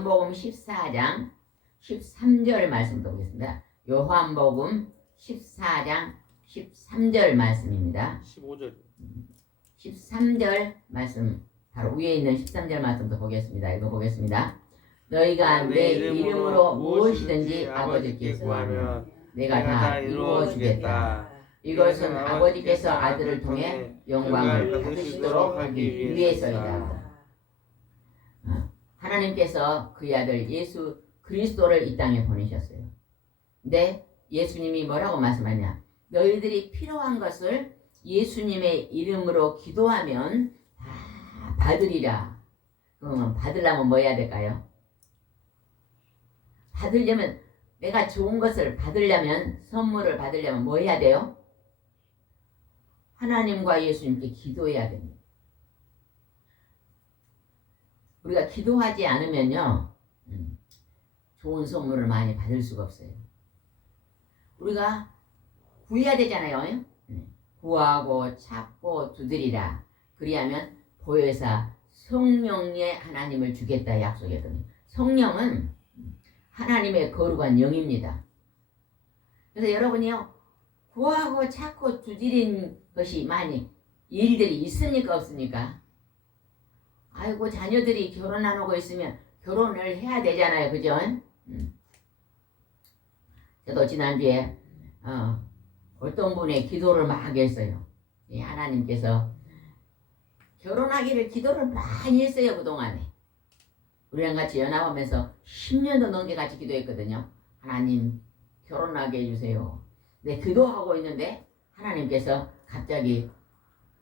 요한복음 14장 13절 말씀 보겠습니다. 요한복음 14장 13절 말씀입니다. 15절. 13절 말씀 바로 위에 있는 13절 말씀도 보겠습니다. 읽어보겠습니다. 너희가 내 이름으로 무엇이든지 아버지께 구하면 내가 다 이루어 주겠다. 이것은 아버지께서 아들을 통해 영광을 받으시도록 하기 위해서이다. 하나님께서 그의 아들 예수 그리스도를 이 땅에 보내셨어요. 근데 예수님이 뭐라고 말씀하냐? 너희들이 필요한 것을 예수님의 이름으로 기도하면 다 받으리라. 받으려면 뭐 해야 될까요? 받으려면, 내가 좋은 것을 받으려면, 선물을 받으려면 뭐 해야 돼요? 하나님과 예수님께 기도해야 됩니다. 우리가 기도하지 않으면요, 좋은 선물을 많이 받을 수가 없어요. 우리가 구해야 되잖아요. 구하고 찾고 두드리라. 그리하면 보혜사 성령의 하나님을 주겠다 약속했더니, 성령은 하나님의 거룩한 영입니다. 그래서 여러분이요, 구하고 찾고 두드린 것이 많이 일들이 있습니까 없습니까? 아이고, 자녀들이 결혼 안 하고 있으면 결혼을 해야 되잖아요. 그죠? 저도 지난주에 어떤 분의 기도를 막 했어요. 하나님께서 결혼하기를 기도를 많이 했어요. 그동안에 우리랑 같이 연합하면서 10년도 넘게 같이 기도했거든요. 하나님 결혼하게 해주세요. 네, 기도하고 있는데 하나님께서 갑자기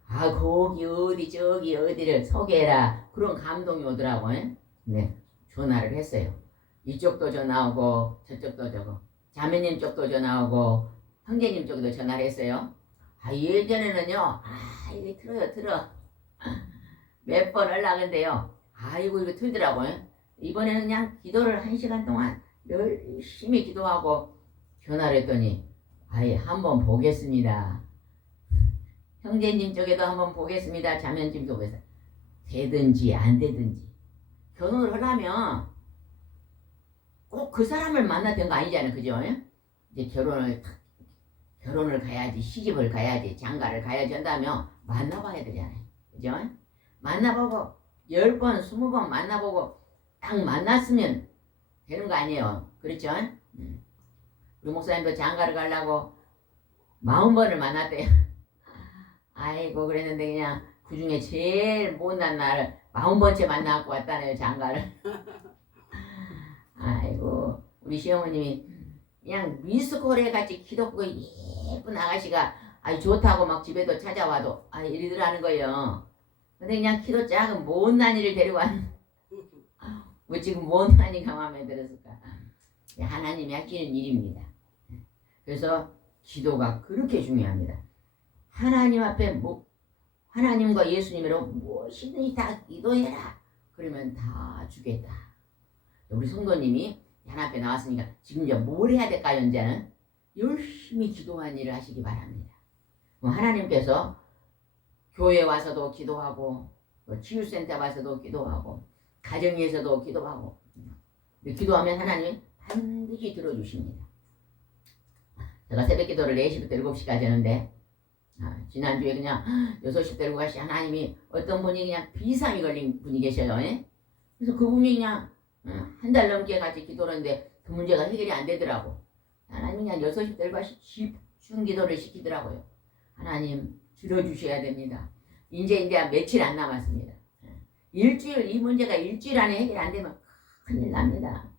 거기 어디 저기 어디를 소개해라, 그런 감동이 오더라고요. 네, 전화를 했어요. 이쪽도 전화 오고 저쪽도 저거 자매님 쪽도 전화 오고 형제님 쪽도 전화를 했어요. 예전에는요, 이게 틀어. 몇 번 하려는데요. 아이고, 이거 틀더라고요. 이번에는 그냥 기도를 1시간 동안 열심히 기도하고 전화를 했더니, 한번 보겠습니다. 형제님 쪽에도 한번 보겠습니다. 자매님 쪽에서. 되든지 안 되든지. 결혼을 하려면 꼭 그 사람을 만나야 되는 거 아니잖아요. 그죠? 이제 결혼을 가야지, 시집을 가야지, 장가를 가야지 한다면 만나봐야 되잖아요. 그죠? 만나보고 10번, 20번 만나보고 딱 만났으면 되는 거 아니에요. 그렇죠? 우리 목사님도 장가를 가려고 40번을 만났대요. 아이고, 그랬는데 그냥 그 중에 제일 못난 날을 40번째 만나갖고 왔다네요. 장가를. 아이고, 우리 시어머님이 그냥 미스코리아 같이 기독교 예쁜 아가씨가 좋다고 막 집에도 찾아와도 이리더라는 거예요. 근데 그냥 키도 작은 못난 이를 데리고 왔는. 왜 지금 못난이가 마음에 들었을까? 하나님이 하시는 일입니다. 그래서 기도가 그렇게 중요합니다. 하나님 앞에 하나님과 예수님으로 무엇이든지 다 기도해라. 그러면 다 주겠다. 우리 성도님이 하나님 앞에 나왔으니까 지금 이제 뭘 해야 될까요? 이제는 열심히 기도하는 일을 하시기 바랍니다. 하나님께서 교회에 와서도 기도하고, 치유센터 와서도 기도하고, 가정에서도 기도하고, 기도하면 하나님이 반드시 들어주십니다. 제가 새벽 기도를 4시부터 7시까지 하는데, 지난주에 그냥 6시 들고 가시 하나님이 어떤 분이 그냥 비상이 걸린 분이 계셔요. 그래서 그분이 그냥 한 달 넘게 같이 기도를 했는데 그 문제가 해결이 안 되더라고. 하나님이 그냥 6시 들고 가시 집중 기도를 시키더라고요. 하나님 들어주셔야 됩니다. 이제 며칠 안 남았습니다. 일주일, 이 문제가 일주일 안에 해결 안 되면 큰일 납니다.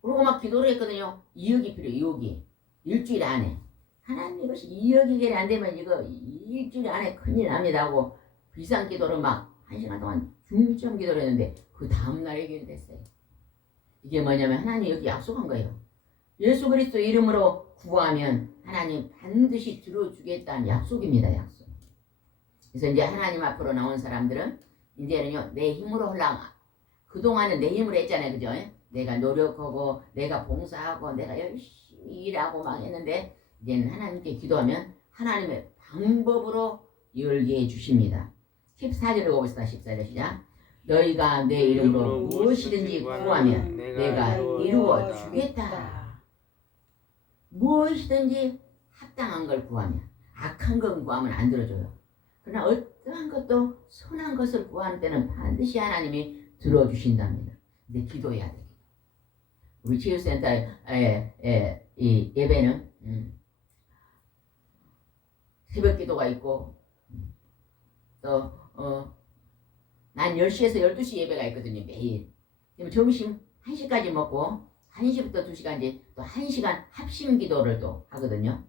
그러고 막 기도를 했거든요. 2억이 필요해요. 2억이. 일주일 안에. 하나님 이것이 2억이 해결이 안 되면 이거 일주일 안에 큰일 납니다 하고 비상 기도를 막 1시간 동안 중점 기도를 했는데 그 다음날 해결이 됐어요. 이게 뭐냐면 하나님이 여기 약속한 거예요. 예수 그리스도 이름으로 구하면 하나님 반드시 들어주겠다는 약속입니다. 약속. 그래서 이제 하나님 앞으로 나온 사람들은 이제는요 내 힘으로 하려고 그동안은 내 힘으로 했잖아요. 그죠? 내가 노력하고 내가 봉사하고 내가 열심히 일하고 막 했는데 이제는 하나님께 기도하면 하나님의 방법으로 열게 해주십니다. 14절을 보겠습니다. 14절 시작. 너희가 내 이름으로 무엇이든지 구하면 내가 이루어 주겠다. 무엇이든지 합당한 걸 구하면, 악한 걸 구하면 안 들어줘요. 그러나 어떠한 것도 선한 것을 구하는 때는 반드시 하나님이 들어주신답니다. 근데 기도해야 돼요. 우리 치유센터의 이 예배는 새벽 기도가 있고 또 난 10시에서 12시 예배가 있거든요. 매일. 점심 1시까지 먹고 1시부터 2시까지 또 1시간 합심 기도를 또 하거든요.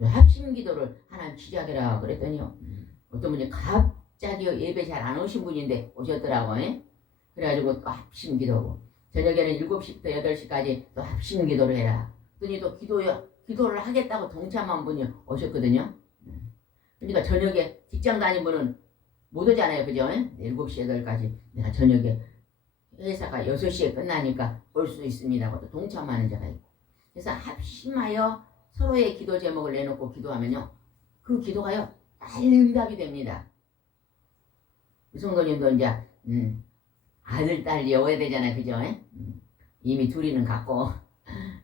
합심 기도를 하나님 시작해라 그랬더니요. 어떤 분이 갑자기 예배 잘 안 오신 분인데 오셨더라고요. 그래가지고 또 합심 기도하고 저녁에는 7시부터 8시까지 또 합심 기도를 해라. 그랬더니 또 기도를 하겠다고 동참한 분이 오셨거든요. 그러니까 저녁에 직장 다니는 분은 못 오잖아요. 그죠? 7시, 8시까지 내가 저녁에 회사가 6시에 끝나니까 올 수 있습니다 하고 또 동참하는 자가 있고. 그래서 합심하여 서로의 기도 제목을 내놓고 기도하면요. 그 기도가요. 응답이 됩니다. 성도님도 이제 아들, 딸 여워야 되잖아요. 그죠? 이미 둘이는 갖고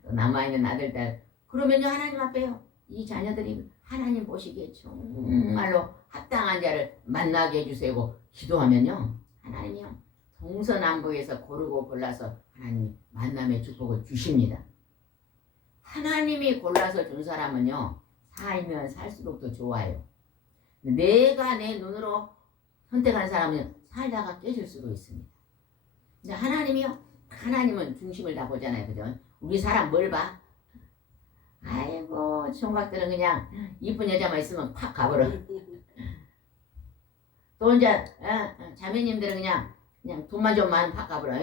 또 남아있는 아들, 딸. 그러면요. 하나님 앞에요. 이 자녀들이 하나님 보시기에 정말로 합당한 자를 만나게 해주세요. 기도하면요. 하나님이요. 동서남북에서 고르고 골라서 하나님이 만남의 축복을 주십니다. 하나님이 골라서 준 사람은요. 살면 살수록 더 좋아요. 내가 내 눈으로 선택한 사람은 살다가 깨질 수도 있습니다. 근데 하나님이요. 하나님은 중심을 다 보잖아요. 그죠? 우리 사람 뭘 봐? 아이고 총각들은 그냥 이쁜 여자만 있으면 팍 가버려. 또 이제 자매님들은 그냥 돈만 좀 많으면 팍 가버려.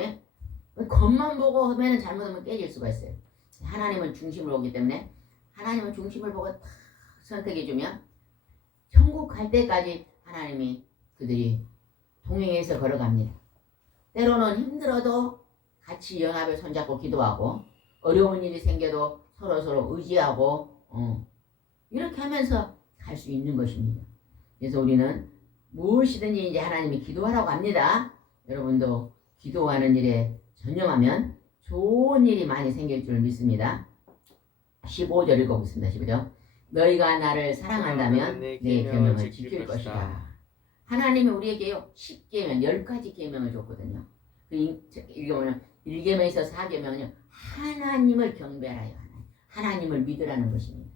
겉만 보고 하면 잘못하면 깨질 수가 있어요. 하나님은 중심으로 오기 때문에 하나님은 중심을 보고 딱 선택해주면 천국 갈 때까지 하나님이 그들이 동행해서 걸어갑니다. 때로는 힘들어도 같이 연합을 손잡고 기도하고 어려운 일이 생겨도 서로서로 의지하고 이렇게 하면서 갈 수 있는 것입니다. 그래서 우리는 무엇이든지 이제 하나님이 기도하라고 합니다. 여러분도 기도하는 일에 전념하면 좋은 일이 많이 생길 줄 믿습니다. 15절 읽어보겠습니다. 15절. 너희가 나를 사랑한다면 내 계명을 지킬 것이다. 하나님이 우리에게요 10계명 10가지 계명을 줬거든요. 읽어보면 1계명에서 4계명은요 하나님을 경배하라요. 하나님을 믿으라는 것입니다.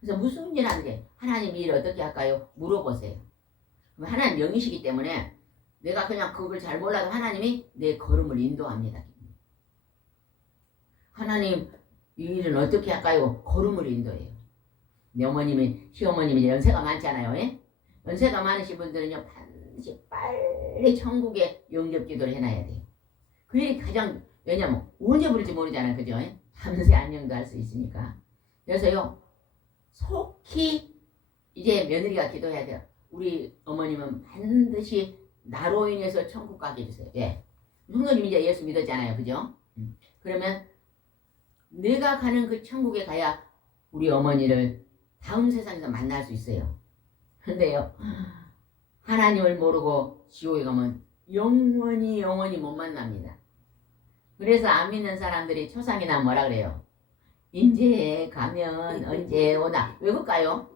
그래서 무슨 일 하는데 하나님 일 어떻게 할까요? 물어보세요. 그럼 하나님 영이시기 때문에 내가 그냥 그걸 잘 몰라도 하나님이 내 걸음을 인도합니다. 하나님 이 일은 어떻게 할까요? 걸음을 인도해요. 내 어머님이 시어머님이 연세가 많잖아요. 예? 연세가 많으신 분들은요 반드시 빨리 천국에 영접 기도를 해놔야 돼요. 그 일이 가장 왜냐면 언제 부를지 모르잖아요. 그죠? 예? 밤새 안녕도 할 수 있으니까. 그래서요 속히 이제 며느리가 기도해야 돼요. 우리 어머님은 반드시 나로 인해서 천국 가게 해주세요. 예. 성도님 이제 예수 믿었잖아요. 그죠? 그러면 내가 가는 그 천국에 가야 우리 어머니를 다음 세상에서 만날 수 있어요. 근데요 하나님을 모르고 지옥에 가면 영원히 못 만납니다. 그래서 안 믿는 사람들이 초상이나 뭐라 그래요? 이제 가면 언제 오나. 왜 그럴까요?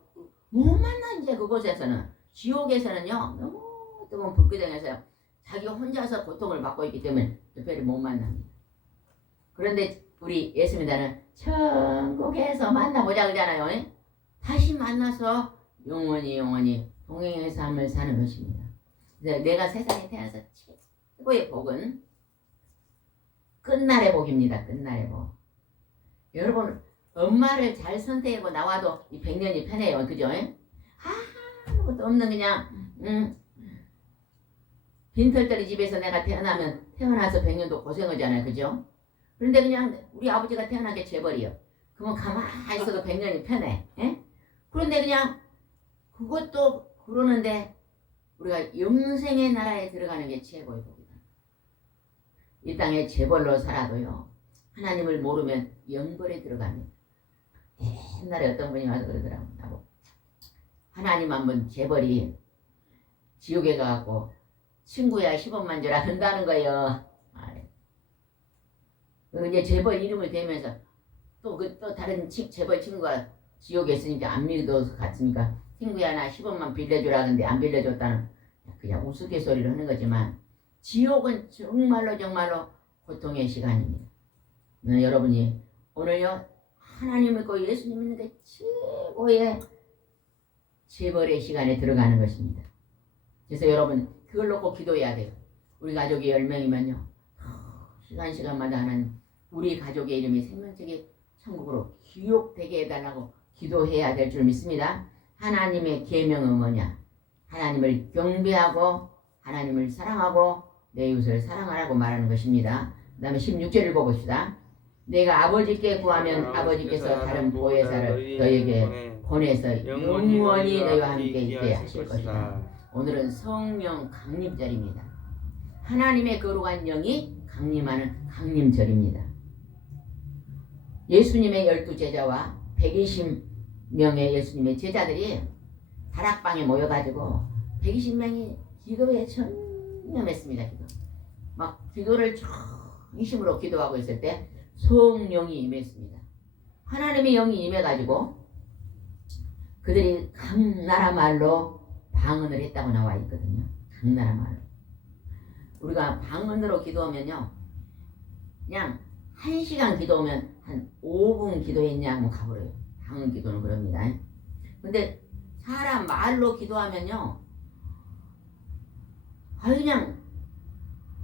못 만나. 이제 그곳에서는 지옥에서는요 너무 뜨거운 불기둥에서 자기 혼자서 고통을 받고 있기 때문에 특별히 못 만납니다. 그런데 우리 예수 믿는 천국에서 만나보자 그러잖아요. 예? 다시 만나서 영원히 동행의 삶을 사는 것입니다. 그래서 내가 세상에 태어나서 최고의 복은 끝날의 복입니다. 끝날의 복. 여러분 엄마를 잘 선택하고 나와도 이 100년이 편해요. 그죠? 아무것도 없는 그냥 빈털터리 집에서 내가 태어나면 태어나서 100년도 고생하잖아요. 그죠? 그런데 그냥 우리 아버지가 태어나게 재벌이요. 그러면 가만히 있어도 100년이 편해. 예? 그런데 그냥 그것도 그러는데 우리가 영생의 나라에 들어가는 게 최고의 복이다. 이 땅에 재벌로 살아도요 하나님을 모르면 영벌에 들어갑니다. 옛날에 어떤 분이 와서 그러더라고요. 하나님 한번 재벌이 지옥에 가고 친구야 10원만 줘라 한다는 거예요. 이제 재벌 이름을 대면서 또 다른 재벌 친구가 지옥에 있으니까 안 믿어서 갔으니까 친구야 나 10원만 빌려주라는데 안 빌려줬다는 그냥 우스갯소리를 하는 거지만 지옥은 정말로 고통의 시간입니다. 여러분이 오늘요 하나님 믿고 예수님 믿는 게 최고의 재벌의 시간에 들어가는 것입니다. 그래서 여러분 그걸 놓고 기도해야 돼요. 우리 가족이 10명이면요 시간마다 하나님 우리 가족의 이름이 생명책의 천국으로 기록되게 해달라고 기도해야 될 줄 믿습니다. 하나님의 계명은 뭐냐? 하나님을 경배하고 하나님을 사랑하고 내 이웃을 사랑하라고 말하는 것입니다. 그 다음에 16절 읽어봅시다. 내가 아버지께 구하면 아버지께서 다른 보혜사를 너에게 보내서 영원히 너희와 함께 있게 하실 것이다. 오늘은 성령 강림절입니다. 하나님의 거룩한 영이 강림하는 강림절입니다. 예수님의 12제자와 120명의 예수님의 제자들이 다락방에 모여가지고 120명이 기도에 전념했습니다. 막 기도를 전심으로 기도하고 있을 때 성령이 임했습니다. 하나님의 영이 임해가지고 그들이 각 나라 말로 방언을 했다고 나와 있거든요. 각 나라 말로. 우리가 방언으로 기도하면요 그냥 1시간 기도하면 한 5분 기도했냐 하면 가버려요. 방언 기도는 그럽니다. 근데 사람 말로 기도하면요 그냥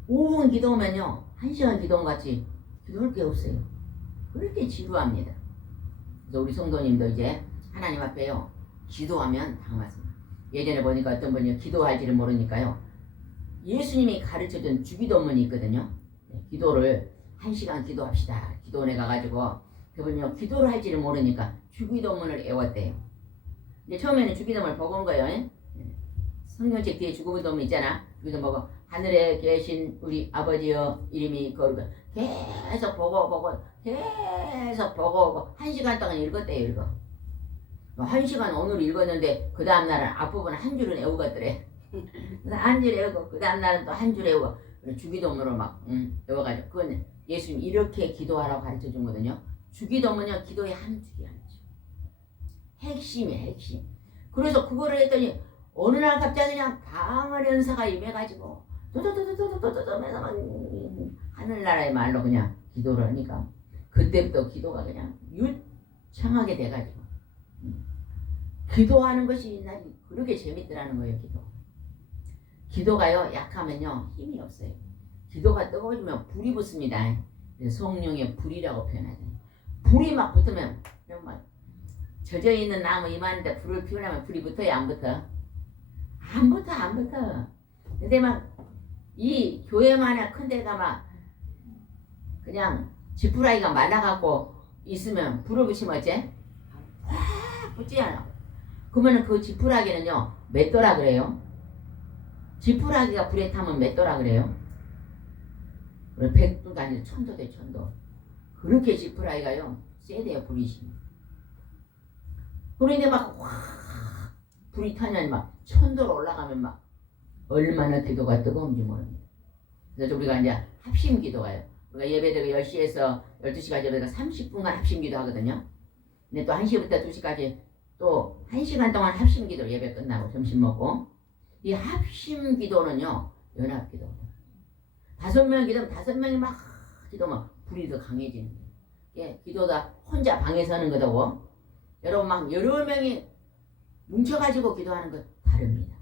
5분 기도하면요 1시간 기도한 같이 기도할 게 없어요. 그렇게 지루합니다. 그래서 우리 성도님도 이제 하나님 앞에요 기도하면 당맞습니다. 예전에 보니까 어떤 분이 기도할지를 모르니까요 예수님이 가르쳐준 주기도문이 있거든요. 기도를 1시간 기도합시다. 기도원에 가가지고 그분요 기도를 할지를 모르니까 주기도문을 외웠대요. 이제 처음에는 주기도문을 보고 온 거예요. 예? 성경책 뒤에 주기도문 있잖아. 주기도문 보고 하늘에 계신 우리 아버지여 이름이 거룩하 계속 보고 계속 보고 1시간 동안 읽었대요. 읽어. 1시간 오늘 읽었는데 그 다음날은 앞부분 한 줄은 외우겠더래. 한 줄 외우고 그 다음날은 또 한 줄 외우고 주기도문으로 막 외워가지고 그건 예수님 이렇게 기도하라고 가르쳐준 거거든요. 주기도문은 기도의 한 줄이 아니죠. 핵심이에요. 핵심. 그래서 그거를 했더니 어느 날 갑자기 그냥 방언 연사가 임해가지고 도도도도도도도도면서 막 하늘나라의 말로 그냥 기도를 하니까 그때부터 기도가 그냥 유창하게 돼가지고 기도하는 것이 난 그렇게 재밌더라는 거예요. 기도가요 약하면요 힘이 없어요. 기도가 뜨거워지면 불이 붙습니다. 성령의 불이라고 표현하잖아요. 불이 막 붙으면 막 젖어있는 나무 이만한데 불을 피우려면 불이 붙어요? 안 붙어? 안 붙어. 근데 막 이 교회만의 큰 데가 막 그냥 지푸라기가 말라갖고 있으면 불을 붙이면 어째? 확 붙지 않아. 그러면 그 지푸라기는요 몇 도라 그래요? 지푸라기가 불에 타면 몇 도라 그래요? 100도가 아니라 1000도 돼 1000도. 그렇게 지푸라기가요 세대요 불이. 그런데 막 확 불이 타면 막 1000도로 올라가면 막 얼마나 기도가 뜨거운지 모릅니다. 그래서 우리가 이제 합심 기도가요. 우리가 예배드리고 10시에서 12시까지 예배가 30분간 합심 기도 하거든요. 근데 또 1시부터 2시까지 또 1시간 동안 합심 기도로 예배 끝나고 점심 먹고 이 합심 기도는요 연합 기도. 5명 기도면 5명이 막 기도면 불이 더 강해지는 거예요. 기도다 혼자 방에서 하는 거다고 여러분 막 여러 명이 뭉쳐가지고 기도하는 것 다릅니다.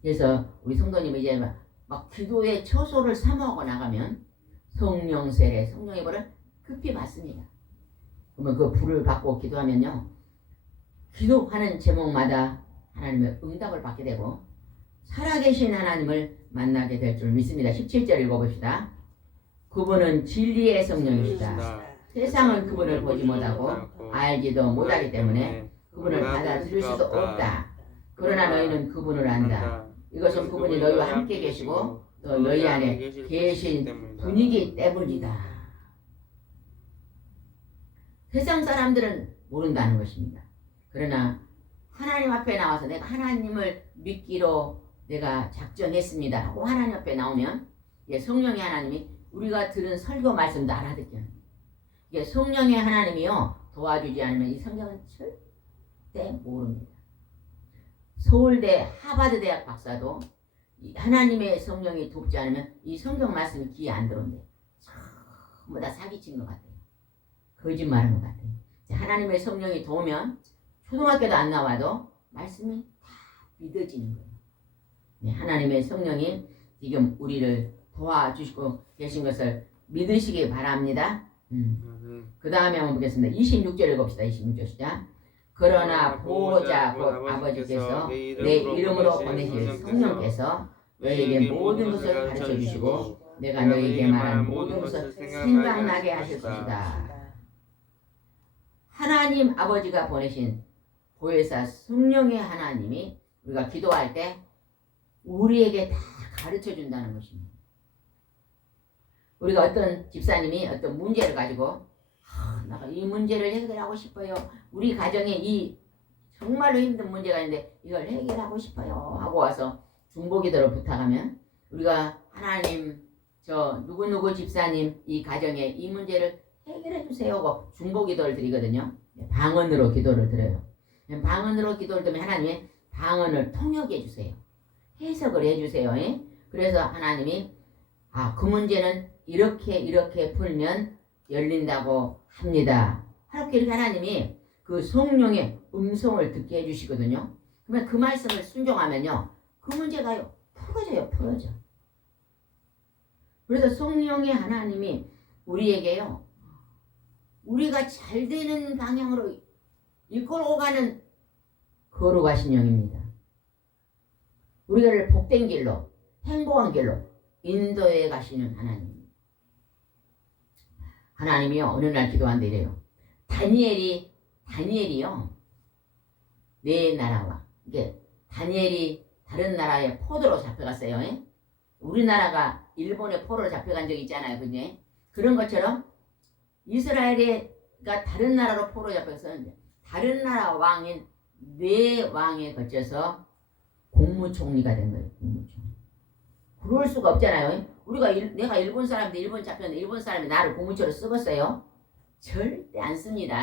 그래서 우리 성도님은 이제 막 기도의 처소를 사모하고 나가면 성령 세례, 성령의 불을 급히 받습니다. 그러면 그 불을 받고 기도하면요 기도하는 제목마다 하나님의 응답을 받게 되고 살아계신 하나님을 만나게 될 줄 믿습니다. 17절 읽어봅시다. 그분은 진리의 성령이시다. 세상은 그분을 보지 못하고 알지도 못하기 때문에 그분을 받아들일 수도 없다. 그러나 너희는 그분을 안다. 이것은 그분이 너희와 함께 계시고 또 너희 안에 계신 분이기 때문이다. 세상 사람들은 모른다는 것입니다. 그러나 하나님 앞에 나와서 내가 하나님을 믿기로 내가 작정했습니다 하고 하나님 앞에 나오면 성령의 하나님이 우리가 들은 설교 말씀도 알아듣게 합니다. 성령의 하나님이요 도와주지 않으면 이 성경은 절대 모릅니다. 서울대 하버드 대학 박사도 하나님의 성령이 돕지 않으면 이 성경 말씀이 귀에 안 들어온대요. 전부 다 사기친 것 같아요. 거짓말한 것 같아요. 하나님의 성령이 도우면 초등학교도 안 나와도 말씀이 다 믿어지는 거예요. 하나님의 성령이 지금 우리를 도와주시고 계신 것을 믿으시기 바랍니다. 그 다음에 한번 보겠습니다. 26절 읽읍시다. 26절 시작. 그러나 보호자 곧 아버지께서 내 이름으로 보내실 성령께서 너희에게 모든 것을 가르쳐주시고 내가 너희에게 말한 모든 것을 생각나게 하실 것이다. 하나님 아버지가 보내신 보혜사 성령의 하나님이 우리가 기도할 때 우리에게 다 가르쳐준다는 것입니다. 우리가 어떤 집사님이 어떤 문제를 가지고 내가 이 문제를 해결하고 싶어요. 우리 가정에 이 정말로 힘든 문제가 있는데 이걸 해결하고 싶어요 하고 와서 중보기도를 부탁하면 우리가 하나님 저 누구누구 집사님 이 가정에 이 문제를 해결해 주세요 하고 중보기도를 드리거든요. 방언으로 기도를 드려요. 방언으로 기도를 드리면 하나님이 방언을 통역해 주세요. 해석을 해 주세요. 그래서 하나님이 그 문제는 이렇게 풀면 열린다고 합니다. 이렇게 하나님이 그 성령의 음성을 듣게 해주시거든요. 그러면 그 말씀을 순종하면요. 그 문제가요. 풀어져. 그래서 성령의 하나님이 우리에게요. 우리가 잘 되는 방향으로 이끌고 가는 거룩하신 영입니다. 우리를 복된 길로 행복한 길로 인도해 가시는 하나님. 하나님이요 어느 날 기도한데 이래요. 다니엘이 다니엘이요. 네 나라와 이게 다니엘이 다른 나라에 포로로 잡혀갔어요. 예? 우리나라가 일본의 포로로 잡혀간 적 있잖아요. 그죠? 그런 것처럼 이스라엘이가 다른 나라로 포로로 잡혀서 다른 나라 왕인 네 왕에 거쳐서 국무총리가 된 거예요. 국무총리. 그럴 수가 없잖아요. 내가 일본 사람인데 일본 잡혔는데 일본 사람이 나를 국무총리로 쓰겠어요? 절대 안 씁니다.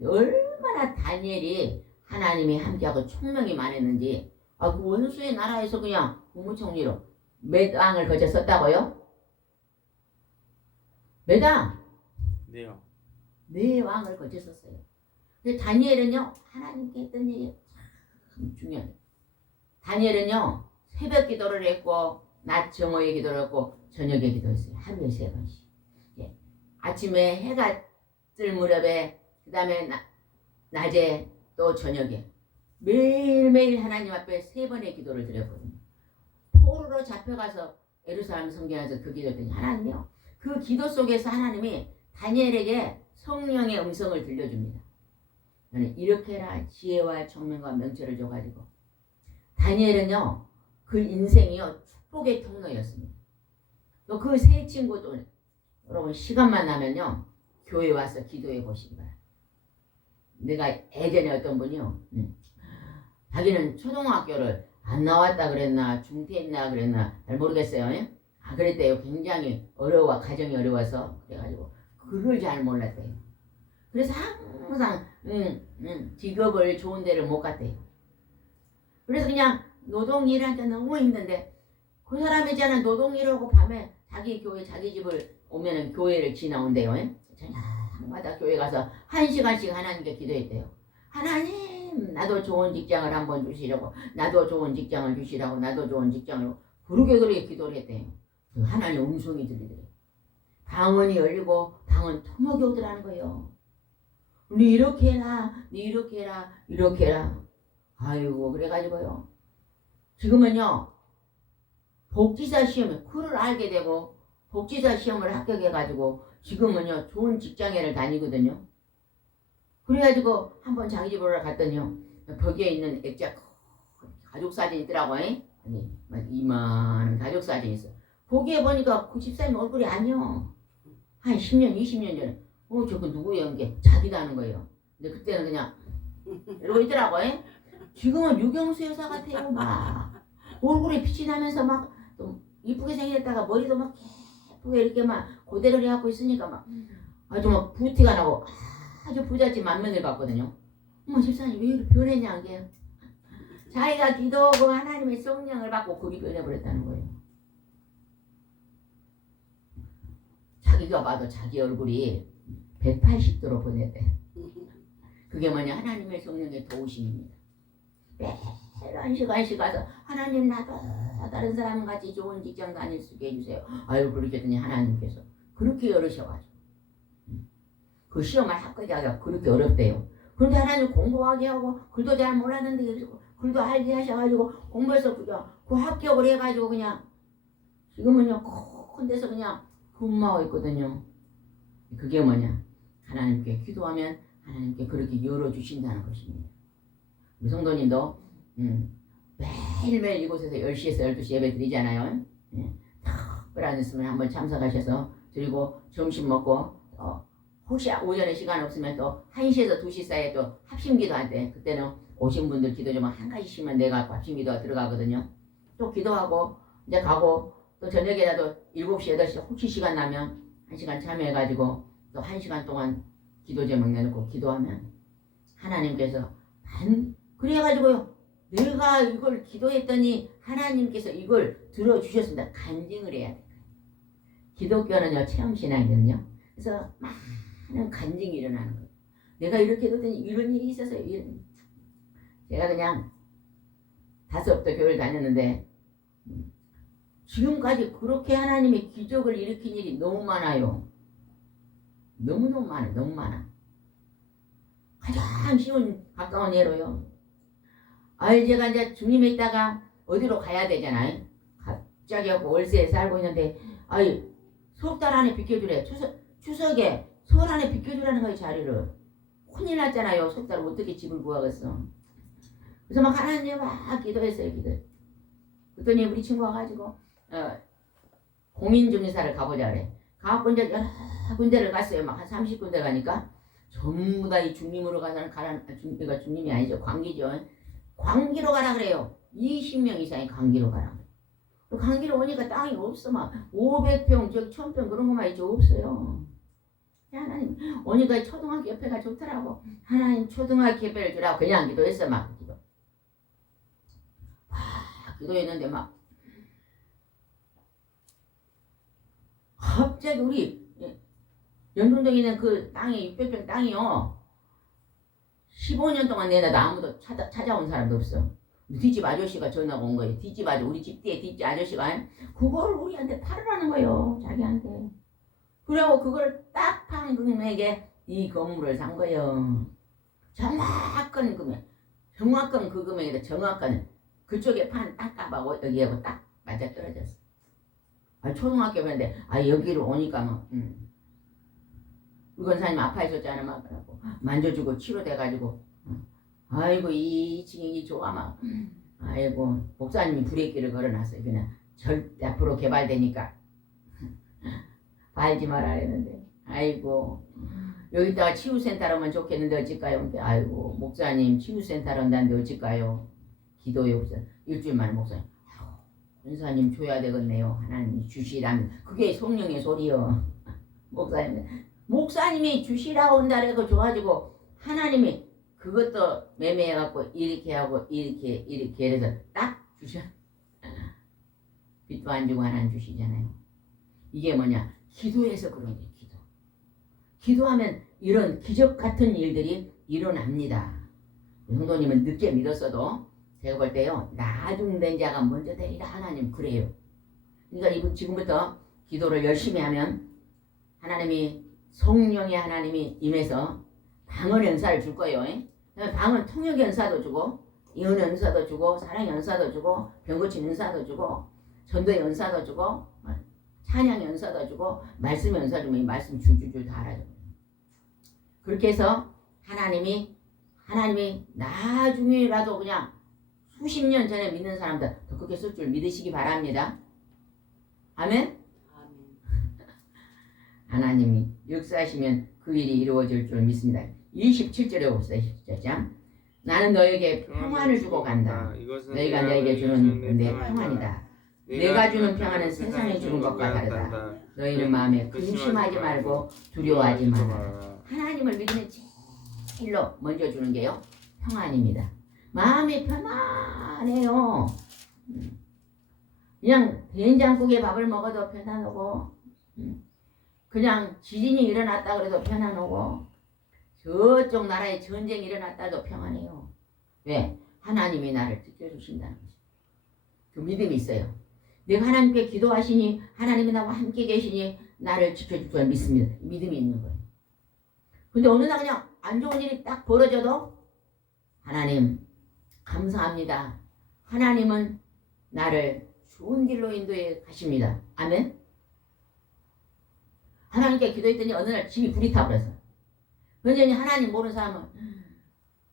얼마나 다니엘이 하나님이 함께하고 총명이 많았는지 그 원수의 나라에서 그냥 국무총리로 몇 왕을 거쳐 썼다고요? 몇 왕? 네요. 네 왕을 거쳐 썼어요. 근데 다니엘은요 하나님께 했던 일이 참 중요해요. 다니엘은요 새벽 기도를 했고 낮 정오에 기도를 했고 저녁에 기도했어요. 하루에 3번씩. 예. 아침에 해가 뜰 무렵에 그 다음에 낮에 또 저녁에 매일매일 하나님 앞에 3번의 기도를 드렸거든요. 포로로 잡혀가서 예루살렘 성경에서 그 기도했더니 하나님이요 그 기도 속에서 하나님이 다니엘에게 성령의 음성을 들려줍니다. 저는 이렇게 해라 지혜와 총명과 명철을 줘가지고 다니엘은요 그 인생이요 축복의 통로였습니다. 또 그 세 친구도 여러분 시간만 나면요 교회 와서 기도해 보시기 바랍니다. 내가 예전에 어떤 분이요 자기는 초등학교를 안 나왔다 그랬나 중퇴했나 그랬나 잘 모르겠어요. 그랬대요. 굉장히 어려워 가정이 어려워서 그래가지고 글을 잘 몰랐대요. 그래서 항상 직업을 좋은 데를 못 갔대요. 그래서 그냥 노동일하니까 너무 힘든데 그 사람이 있잖아 노동일하고 밤에 자기 교회 자기 집을 오면은 교회를 지나온대요. 저녁마다 교회 가서 1시간씩 하나님께 기도했대요. 하나님 나도 좋은 직장을 한번 주시라고 나도 좋은 직장을 주시라고 나도 좋은 직장을 그렇게 기도를 했대요. 하나님 음성이 들리더래요. 방언이 열리고 방언 통역이 오더라는 거예요. 네 이렇게 해라 네 이렇게 해라 이렇게 해라. 아이고 그래가지고요 지금은요 복지사 시험에 그를 알게 되고 복지사 시험을 합격해가지고 지금은요 좋은 직장에를 다니거든요. 그래가지고 한번 자기 집으로 갔더니요 거기에 있는 액자 가족 사진 있더라고. 아니 이만한 가족 사진 있어. 거기에 보니까 그 집사님 얼굴이 아니요 한 10년 20년 전에 저거 누구예요? 이게 자기도 하는 거예요. 근데 그때는 그냥 이러고 있더라고. 지금은 유경수 여사 같아요. 막 얼굴에 빛이 나면서 막 또 이쁘게 생겼다가 머리도 막 예쁘게 이렇게 막 고데를 해갖고 있으니까 막 아주 막 부티가 나고 아주 부잣집 만면을 갔거든요. 집사님 왜 이렇게 변했냐 이게 자기가 기도하고 하나님의 성령을 받고 그게 변해버렸다는 거예요. 자기가 봐도 자기 얼굴이 180도로 변했대. 그게 뭐냐 하나님의 성령의 도우심입니다. 매일 1시간씩 가서 하나님 나도 다른 사람 같이 좋은 직장 다닐 수 있게 해주세요. 아유 그렇게 했더니 하나님께서 그렇게 열으셔가지고 그 시험을 합격하기가 그렇게 어렵대요. 그런데 하나님 공부하게 하고 글도 잘 몰랐는데 글도 알게 하셔가지고 공부해서 그 합격을 해가지고 그냥 지금은요 큰 데서 그냥 근무하고 있거든요. 그게 뭐냐 하나님께 기도하면 하나님께 그렇게 열어주신다는 것입니다. 우리 성도님도 매일매일 이곳에서 10시에서 12시 예배 드리잖아요. 특별한 있으면 한번 참석하셔서 드리고 점심 먹고 혹시 오전에 시간 없으면 또 1시에서 2시 사이에 또 합심기도 할 때 그때는 오신 분들 기도 좀 한 가지씩만 내가 합심기도가 들어가거든요. 또 기도하고 이제 가고 또 저녁에라도 7시 8시 혹시 시간 나면 1시간 참여해가지고 또 1시간 동안 기도 제목 내놓고 기도하면 하나님께서 그래가지고요 내가 이걸 기도했더니 하나님께서 이걸 들어주셨습니다. 간증을 해야 돼요. 기독교는요 체험신앙이거든요. 그래서 많은 간증이 일어나는 거예요. 내가 이렇게 했더니 이런 일이 있어서 제가 그냥 5부터 교회를 다녔는데 지금까지 그렇게 하나님의 기적을 일으킨 일이 너무 많아요. 너무너무 많아요. 너무 많아. 가장 쉬운 가까운 예로요. 제가 이제 주님에 있다가 어디로 가야 되잖아요. 갑자기 하고 월세에 살고 있는데 석 달 안에 비켜주래. 추석에 설 안에 비켜주라는 거예요. 자리를. 큰일 났잖아요. 석 달 어떻게 집을 구하겠어. 그래서 막 하나님 막 기도했어요. 그랬더니 우리 친구가 가지고 공인중개사를 가보자 그래. 가고 이제 여러 군데를 갔어요. 막 한 30군데 가니까 전부 다 이 중림으로 그러니까 중림이 아니죠. 광기죠. 광기로 가라 그래요. 20명 이상이 광기로 가라. 광기로 오니까 땅이 없어. 막 500평, 1000평 그런 것만 이제 없어요. 하나님 오니까 초등학교 옆에가 좋더라고. 하나님 초등학교 옆에를 주라고 그냥 기도했어. 막 기도했는데 막 갑자기 우리 연동동에 있는 그 땅이 600평 땅이요. 15년 동안 내놔도 아무도 찾아온 사람도 없어. 뒷집 아저씨가 전화가 온 거예요. 뒷집 아저씨, 우리 집 뒤에 뒷집 아저씨가 그걸 우리한테 팔으라는 거예요. 자기한테. 그리고 그걸 딱 판 금액에 이 건물을 산 거예요. 정확한 금액. 정확한 그 금액에다 정확한 그쪽에 판 땅값하고 여기하고 딱 맞아 떨어졌어. 초등학교였는데 여기로 오니까 막 우리 권사님 아파하셨잖아. 막 그러고 만져주고 치료돼가지고 아이고 이 층이 좋아 막 아이고 목사님이 브레이크를 걸어놨어요. 그냥 절대 앞으로 개발되니까 발지 말아 했는데 아이고 여기다가 치유센터로 하면 좋겠는데 어찌까요? 아이고 목사님 치유센터로 한다는데 어찌까요? 기도요. 일주일 만에 목사님 권사님 줘야 되겠네요. 하나님이 주시라면 그게 성령의 소리요. 목사님이 주시라고 한다고 줘가지고 하나님이 그것도 매매해갖고 이렇게 하고 이렇게 해서 딱 주셔. 빚도 안 주고 하나님 주시잖아요. 이게 뭐냐? 기도해서 그런 거예요. 기도하면 이런 기적 같은 일들이 일어납니다. 성도님은 늦게 믿었어도 제가 볼 때요. 나중된 자가 먼저 되리라 하나님 그래요. 그러니까 지금부터 기도를 열심히 하면 하나님이 성령의 하나님이 임해서 방언 연사를 줄 거예요. 방언 통역 연사도 주고 예언 연사도 주고 사랑 연사도 주고 병고침 연사도 주고 전도 연사도 주고 찬양 연사도 주고 말씀 연사 주면 말씀 줄줄줄 다 알아줘. 그렇게 해서 하나님이 나중에라도 그냥 수십 년 전에 믿는 사람들 더 그렇게 쓸 줄 믿으시기 바랍니다. 아멘? 하나님이 역사하시면 그 일이 이루어질 줄 믿습니다. 27절에 봅시다. 27장. 나는 너에게 평안을 주고 간다. 너희가 너에게 주는 내 평안이다. 내가 주는 평안은 세상에 주는 것과 다르다. 너희는 마음에 근심하지 말고 두려워하지 마라. 하나님을 믿으면 제일로 먼저 주는 게요. 평안입니다. 마음이 편안해요. 그냥 된장국에 밥을 먹어도 편안하고 그냥 지진이 일어났다 그래도 편안하고 저쪽 나라에 전쟁이 일어났다도 평안해요. 왜? 하나님이 나를 지켜주신다는 거죠. 그 믿음이 있어요. 내가 하나님께 기도하시니 하나님이 나와 함께 계시니 나를 지켜줄 줄 믿습니다. 믿음이 있는 거예요. 근데 어느 날 그냥 안 좋은 일이 딱 벌어져도 하나님 감사합니다. 하나님은 나를 좋은 길로 인도해 가십니다. 아멘. 하나님께 기도했더니 어느 날 집이 불이 타버렸어. 완전히 하나님 모르는 사람은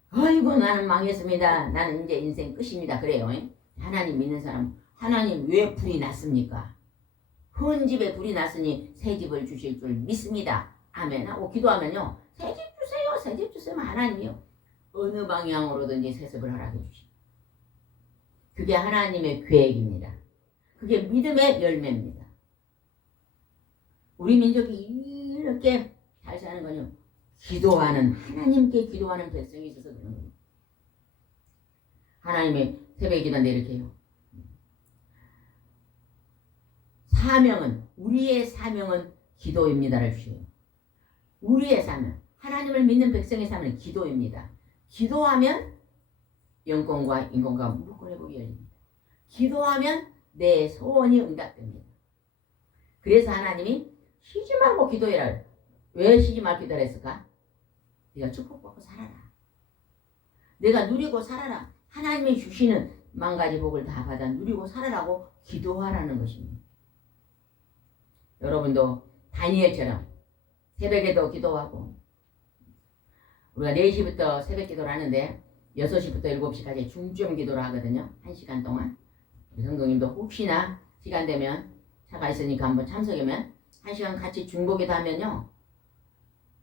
아이고 나는 망했습니다. 나는 이제 인생 끝입니다. 그래요. 하나님 믿는 사람 하나님 왜 불이 났습니까? 헌 집에 불이 났으니 새 집을 주실 줄 믿습니다. 아멘 하고 기도하면요. 새 집 주세요. 새 집 주세요. 하나님이요. 어느 방향으로든지 세습을 허락해 주십니다. 그게 하나님의 계획입니다. 그게 믿음의 열매입니다. 우리 민족이 이렇게 잘 사는 건요. 기도하는 하나님께 기도하는 백성이 있어서 그런 거예요. 하나님의 새벽 기도인데 이렇게 해요. 우리의 사명은 기도입니다를 주세요. 우리의 사명, 하나님을 믿는 백성의 사명은 기도입니다. 기도하면 영권과 인권과 무조건 회복이 열립니다. 기도하면 내 소원이 응답됩니다. 그래서 하나님이 쉬지 말고 기도해라. 왜 쉬지 말고 기도를 했을까? 네가 축복받고 살아라. 내가 누리고 살아라. 하나님이 주시는 만 가지 복을 다 받아 누리고 살아라고 기도하라는 것입니다. 여러분도 다니엘처럼 새벽에도 기도하고 우리가 4시부터 새벽 기도를 하는데 6시부터 7시까지 중점 기도를 하거든요. 1시간 동안. 성도님도 혹시나 시간 되면 차가 있으니까 한번 참석하면 1시간 같이 중보기도 하면요.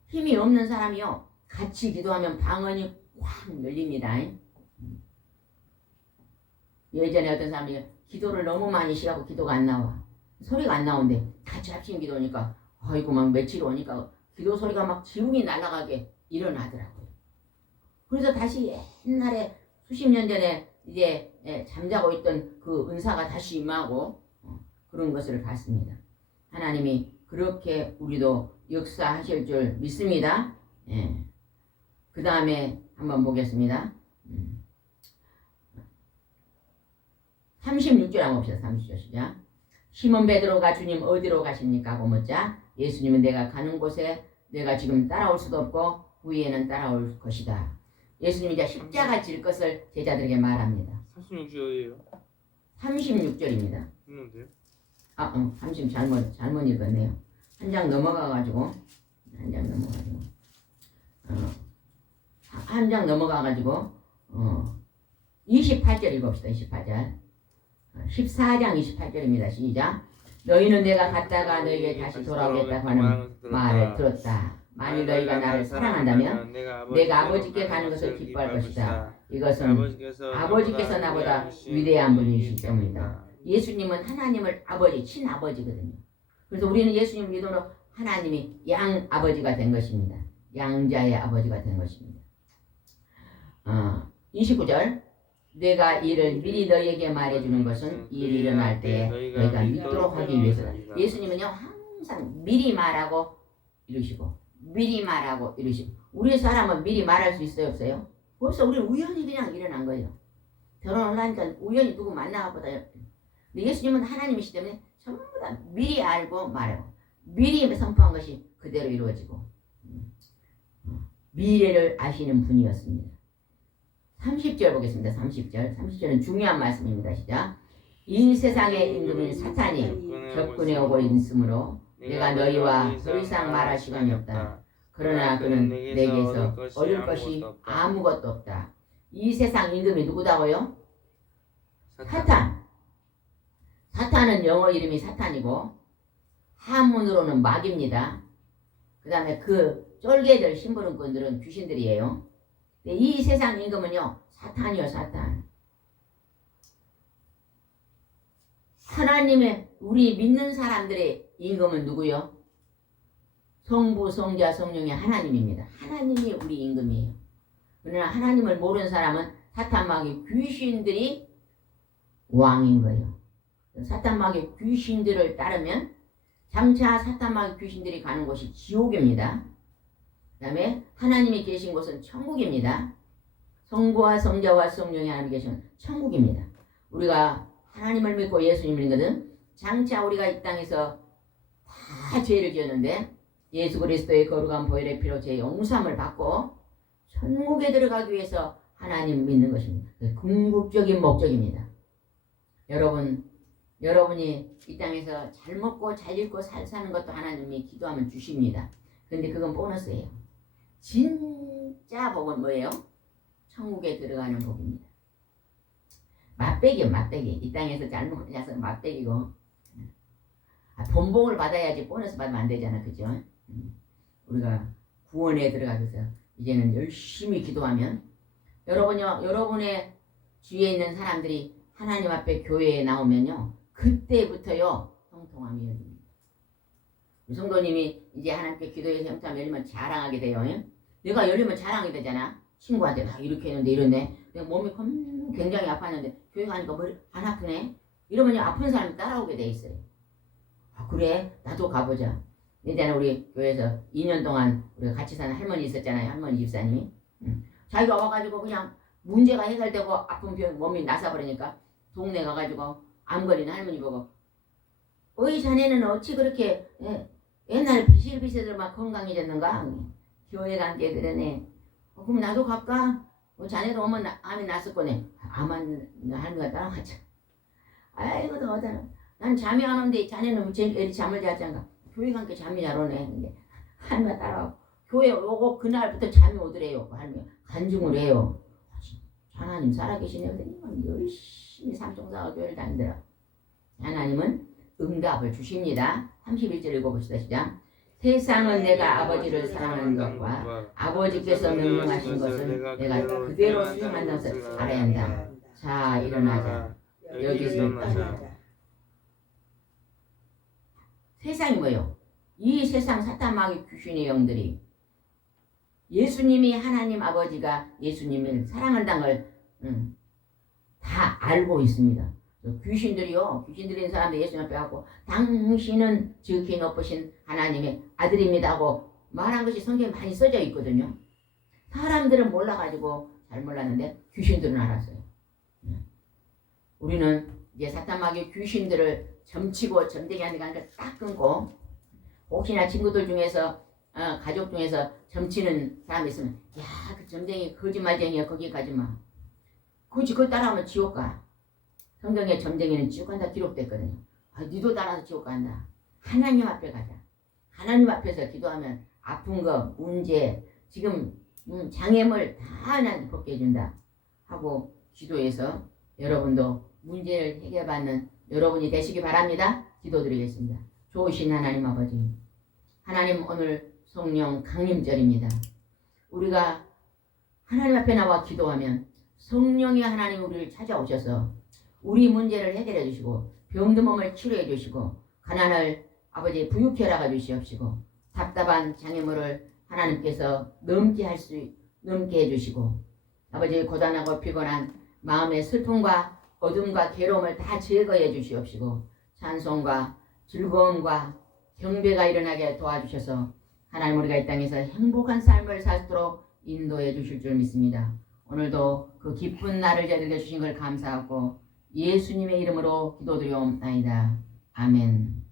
힘이 없는 사람이요. 같이 기도하면 방언이 확 열립니다. 예전에 어떤 사람이 기도를 너무 많이 시하고 기도가 안 나와. 소리가 안 나오는데 같이 합심 기도하니까 아이고 막 며칠 오니까 기도 소리가 막 지붕이 날아가게 일어나더라고요. 그래서 다시 옛날에 수십 년 전에 이제 잠자고 있던 그 은사가 다시 임하고 그런 것을 봤습니다. 하나님이 그렇게 우리도 역사하실 줄 믿습니다. 그 다음에 한번 보겠습니다. 36절 한번 봅시다. 36절 시작. 시몬 베드로가 주님 어디로 가십니까? 하고 묻자 예수님은 내가 가는 곳에 내가 지금 따라올 수도 없고 후에는 따라올 것이다. 예수님이 이제 십자가 질 것을 제자들에게 말합니다. 36절이에요. 36절입니다. 있는데요? 30 잘못 읽었네요. 한 장 넘어가가지고 한 장 넘어가가지고 28절 읽읍시다. 28절 14장 28절입니다. 시작. 너희는 내가 갔다가 너에게 다시 돌아오겠다고 하는 말을 들었다. 만일 너희가 나를 사랑한다면 내가 아버지께 가는 것을 기뻐할 것이다. 이것은 아버지께서 나보다 위대한 분이시기 때문이다. 예수님은 하나님을 아버지, 친아버지거든요. 그래서 우리는 예수님을 믿음으로 하나님이 양아버지가 된 것입니다. 양자의 아버지가 된 것입니다. 29절 내가 이를 미리 너희에게 말해주는 것은 이 일이 일어날 때 너희가 믿도록 하기 위해서다. 예수님은요 항상 미리 말하고 이루시고 미리 말하고 이루시고 우리 사람은 미리 말할 수 있어요 없어요? 벌써 우리는 우연히 그냥 일어난 거예요. 결혼을 하니까 우연히 누구 만나보다. 근데 예수님은 하나님이시기 때문에 전부 다 미리 알고 말하고 미리 선포한 것이 그대로 이루어지고 미래를 아시는 분이었습니다. 30절 보겠습니다. 30절은 중요한 말씀입니다. 시작. 이 세상의 임금인 사탄이 접근해 오고 있으므로 내가 너희와 더 이상 말할 시간이 없다. 그러나 그는 내게서 얻을 것이 아무것도 없다. 이 세상 임금이 누구다고요? 사탄. 사탄은 영어 이름이 사탄이고 한문으로는 마귀입니다. 그 다음에 그 쫄개들 심부름꾼들은 귀신들이에요. 이 세상 임금은요 사탄이요 사탄. 하나님의 우리 믿는 사람들의 임금은 누구요? 성부 성자 성령의 하나님입니다. 하나님이 우리 임금이에요. 그러나 하나님을 모르는 사람은 사탄 마귀 귀신들이 왕인 거예요. 사탄 마귀 귀신들을 따르면 장차 사탄 마귀 귀신들이 가는 곳이 지옥입니다. 그 다음에 하나님이 계신 곳은 천국입니다. 성부와 성자와 성령이 하나님 계시는 천국입니다. 우리가 하나님을 믿고 예수님을 믿거든 장차 우리가 이 땅에서 다 죄를 지었는데 예수 그리스도의 거룩한 보혈의 피로 죄 용서함을 받고 천국에 들어가기 위해서 하나님 믿는 것입니다. 궁극적인 목적입니다. 여러분이 이 땅에서 잘 먹고 잘 입고 잘 사는 것도 하나님이 기도하면 주십니다. 근데 그건 보너스예요. 진짜 복은 뭐예요? 천국에 들어가는 복입니다. 맛배기요 맛배기. 이 땅에서 잘 먹고 잘 사는 맛배기고 본복을 받아야지 보너스 받으면 안 되잖아. 그죠? 우리가 구원에 들어가서 이제는 열심히 기도하면 여러분의 주위에 있는 사람들이 하나님 앞에 교회에 나오면요 그때부터요 형통함이 열립니다. 성도님이 이제 하나님께 기도해서 형통함이 열리면 자랑하게 돼요. 내가 열리면 자랑이 되잖아. 친구한테 나 이렇게 했는데 이런데 내가 몸이 굉장히 아팠는데 교회 가니까 머리 안 아프네. 이러면 아픈 사람이 따라오게 돼 있어요. 그래 나도 가보자. 예전에 우리 교회에서 2년 동안 우리가 같이 사는 할머니 있었잖아요. 할머니 집사님이 자기가 와가지고 그냥 문제가 해결되고 아픈 몸이 나서버리니까 동네 가가지고 암 걸리는 할머니 보고 어이 자네는 어찌 그렇게 옛날 비실비실들 막 건강해졌는가? 교회 간게 그러네. 그럼 나도 갈까? 자네도 오면 암이 났을 거네. 암한 할머니가 따라가자. 아이고 더 어쩌나. 난 잠이 안 오는데 자네는 왜 잠을 잘 잔가? 교회 간게 잠이 잘 오네. 근데 할머니가 따라와. 교회 오고 그날부터 잠이 오더래요. 간증을 해요. 하나님 살아계시네요. 열심히 삼총사가 교회를 다니더라. 하나님은 응답을 주십니다. 31절 읽어봅시다. 시작. 세상은 내가 아버지를 사랑하는 것과 아버지께서 명령하신 것을 내가 그대로 수행한다는 것을 알아야 한다. 자, 일어나자. 여기서 세상이 뭐예요? 이 세상 사탄 마귀 귀신의 영들이 예수님이 하나님 아버지가 예수님을 사랑한다는 걸 다 알고 있습니다. 귀신들인 사람들 예수님 앞에 가고 당신은 지극히 높으신 하나님의 아들입니다 하고 말한 것이 성경에 많이 써져 있거든요. 사람들은 몰라가지고 잘 몰랐는데 귀신들은 알았어요. 우리는 이제 사탄 마귀 귀신들을 점치고 점쟁이 하는 걸 딱 끊고 혹시나 친구들 중에서 가족 중에서 점치는 사람이 있으면 야, 그 점쟁이 거짓말쟁이야 거기 가지 마. 굳이 그거 따라하면 지옥 가. 성경에 점쟁이는 지옥 간다 기록됐거든요. 니도 따라서 지옥 간다. 하나님 앞에 가자. 하나님 앞에서 기도하면 아픈 거, 문제, 지금 장애물 다 하나님 벗게 해준다 하고 기도해서 여러분도 문제를 해결받는 여러분이 되시기 바랍니다. 기도드리겠습니다. 좋으신 하나님 아버지, 하나님 오늘 성령 강림절입니다. 우리가 하나님 앞에 나와 기도하면 성령이 하나님 우리를 찾아오셔서 우리 문제를 해결해 주시고 병든 몸을 치료해 주시고 가난을 아버지 부유케 하라 주시옵시고 답답한 장애물을 하나님께서 넘게 해 주시고 아버지 고단하고 피곤한 마음의 슬픔과 어둠과 괴로움을 다 제거해 주시옵시고 찬송과 즐거움과 경배가 일어나게 도와주셔서 하나님 우리가 이 땅에서 행복한 삶을 살도록 인도해 주실 줄 믿습니다. 오늘도 그 기쁜 날을 저희들에게 주신 걸 감사하고 예수님의 이름으로 기도드리옵나이다. 아멘.